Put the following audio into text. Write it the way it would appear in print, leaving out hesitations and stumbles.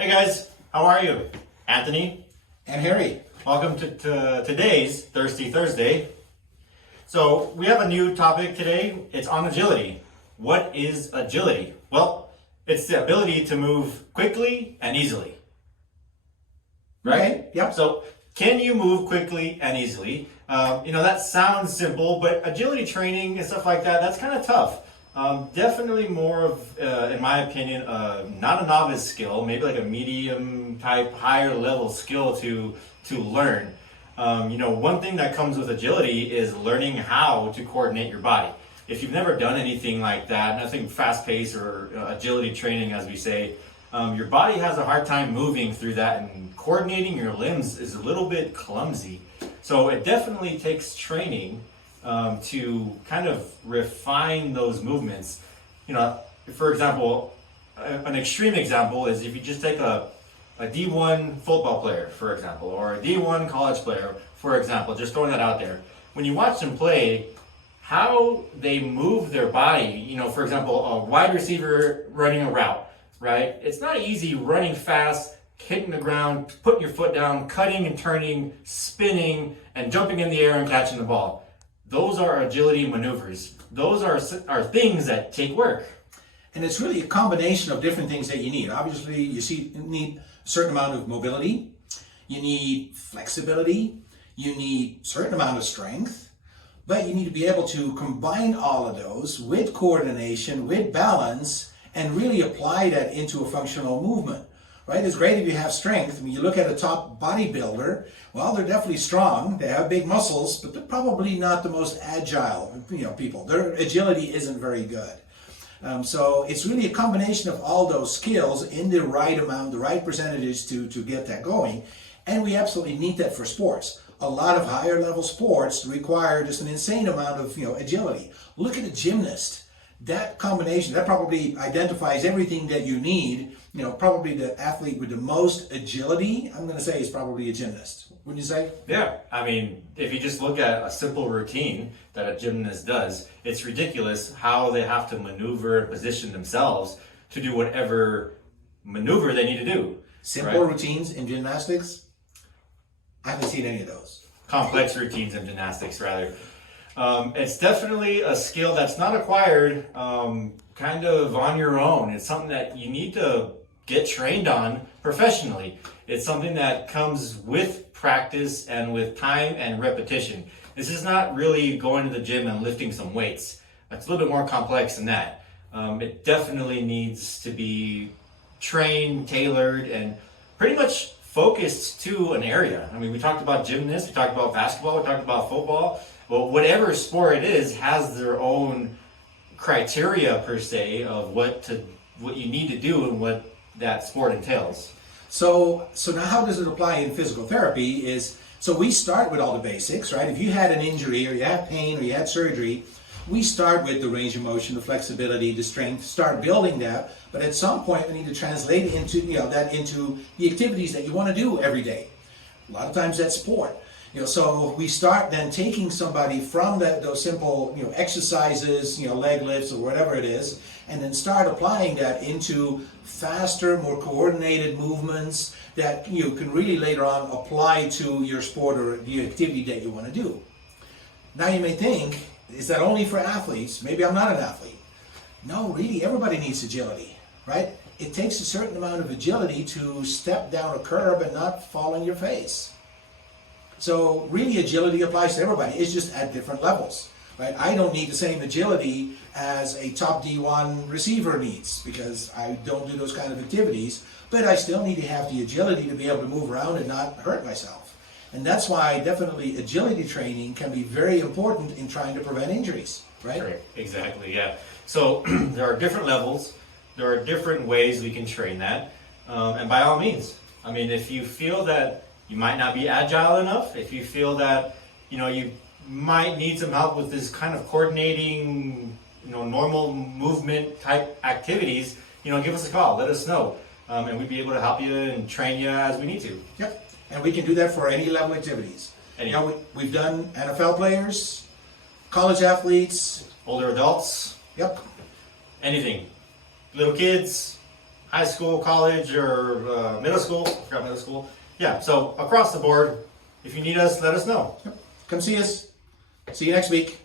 Hey guys, how are you? Anthony And Harry. welcome to today's Thirsty Thursday. So we have a new topic today. It's on agility. What is agility? Well, it's the ability to move quickly and easily. Right? Okay, yep. So can you move quickly and easily? That sounds simple, but agility training and stuff like that, that's kind of tough. Definitely more of, in my opinion, not a novice skill, maybe like a medium type, higher level skill to learn. One thing that comes with agility is learning how to coordinate your body. If you've never done anything like that, nothing fast paced or agility training, as we say, your body has a hard time moving through that, and coordinating your limbs is a little bit clumsy. So it definitely takes training to kind of refine those movements. For example, an extreme example is if you just take a D1 football player, for example, or a D1 college player, for example, just throwing that out there. When you watch them play, how they move their body, for example, a wide receiver running a route, right? It's not easy running fast, hitting the ground, putting your foot down, cutting and turning, spinning, and jumping in the air and catching the ball. Those are agility maneuvers. Those are things that take work. And it's really a combination of different things that you need. Obviously, you need a certain amount of mobility, you need flexibility, you need a certain amount of strength, but you need to be able to combine all of those with coordination, with balance, and really apply that into a functional movement. Right? It's great if you have strength. When you look at a top bodybuilder, well, they're definitely strong. They have big muscles, but they're probably not the most agile, people. Their agility isn't very good. So it's really a combination of all those skills in the right amount, the right percentages to get that going. And we absolutely need that for sports. A lot of higher level sports require just an insane amount of, agility. Look at a gymnast. That combination, that probably identifies everything that you need. Probably the athlete with the most agility, I'm going to say, is probably a gymnast. Wouldn't you say? Yeah, I mean, if you just look at a simple routine that a gymnast does, it's ridiculous how they have to maneuver and position themselves to do whatever maneuver they need to do. Simple routines in gymnastics? I haven't seen any of those. Complex routines in gymnastics, rather. It's definitely a skill that's not acquired kind of on your own. It's something that you need to get trained on professionally. It's something that comes with practice and with time and repetition. This is not really going to the gym and lifting some weights. It's a little bit more complex than that. It definitely needs to be trained, tailored, and pretty much focused to an area. I mean, we talked about gymnasts, we talked about basketball, we talked about football. Well, whatever sport it is has their own criteria per se of what you need to do and what that sport entails. So now how does it apply in physical therapy so we start with all the basics, right? If you had an injury or you had pain or you had surgery, we start with the range of motion, the flexibility, the strength, start building that. But at some point we need to translate into that into the activities that you want to do every day. A lot of times that's sport. So we start then taking somebody from those simple, exercises, leg lifts or whatever it is, and then start applying that into faster, more coordinated movements that you can really later on apply to your sport or the activity that you want to do. Now you may think, is that only for athletes? Maybe I'm not an athlete. No, really, everybody needs agility, right? It takes a certain amount of agility to step down a curb and not fall on your face. So really agility applies to everybody. It's just at different levels, right? I don't need the same agility as a top D1 receiver needs because I don't do those kind of activities, but I still need to have the agility to be able to move around and not hurt myself. And that's why definitely agility training can be very important in trying to prevent injuries, right? Right, exactly, yeah. So there are different levels, there are different ways we can train that, and by all means, I mean, if you feel that you might not be agile enough, if you feel that, you might need some help with this kind of coordinating, normal movement type activities, give us a call, let us know. And we'd be able to help you and train you as we need to. Yep, and we can do that for any level activities. We've done NFL players, college athletes. Older adults. Yep. Anything. Little kids, high school, college, or middle school. I forgot middle school. Yeah, so across the board, if you need us, let us know. Come see us. See you next week.